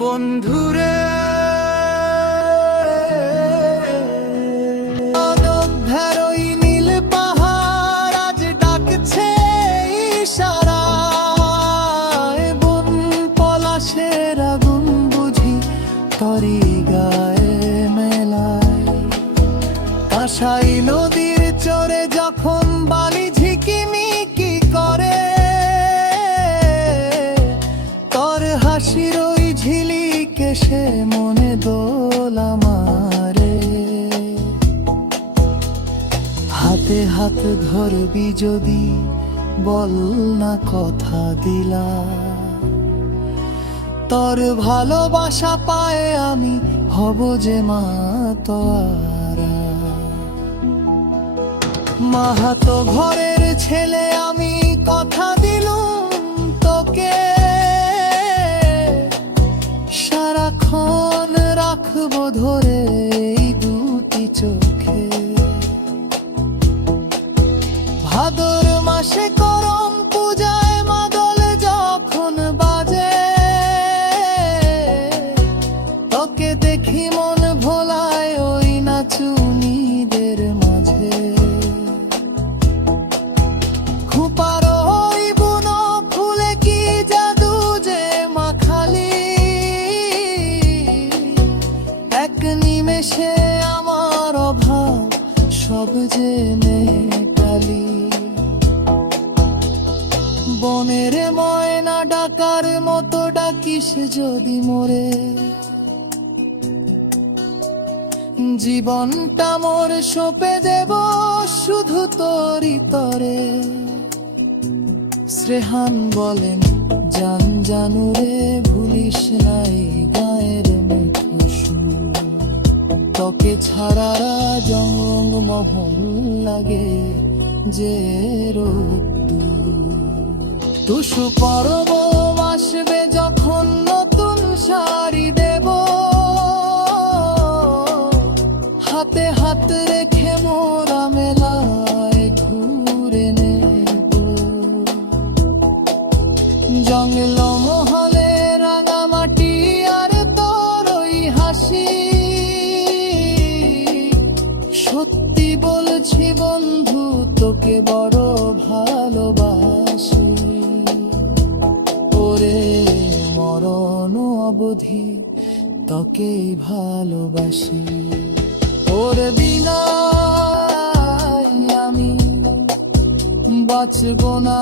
বন্ধুরে নীল পাহাড় আজ ডাকছে ইশারায়, বন পলাশের আগুন বুঝি তরি গায়ে মেলায়। কাঁসাই নদীর চরে যখন বালি ঝিকিমিকি করে, তোর হাসির ওই ঝিলিকে সে মনে দোলা মারে। হাতে হাত ধরবি যদি বল না কথা দিলা, তোর ভালোবাসা পায়ে আমি হব যে মা তোরা। মাহাতো ঘরের ছেলে আমি কথা দিলুম তোকে, সারাক্ষণ রাখবো ধরে এই দুটি চোখে। ভাদর মাসে করম পূজায় মাদল যখন বাজে, তোকে দেখি মন ভোলায় ওই নাচুনিদের মাঝে। খুপার ওই বুনো ফুলে কি জাদু যে মাখালি, এক নিমেষে আমার অভাব সব যে মেটালি। বনের ময়না ডাকার মতো ডাকিস যদি মোরে, জীবনটা মোর সঁপে দেব শুধু তোরি তরে। শ্রেহান বলেন জান জানুরে ভুলিস নাই গায়ের মিঠু সুর, তোকে ছাড়া জঙ্গ মহল লাগে যে টুসু পরব আসবে যখন নতুন শাড়ি দেব, হাতে হাত রেখে মোরা মেলায় ঘুরে নেব। জঙ্গল মহলে রাঙামাটি আর তোর ওই হাসি, সত্যি বলছি বন্ধু তোকে বড় ভালোবাসি। ওরে মরণ অবধি তোকেই ভালোবাসি। ওর বিনা আমি বাঁচব না।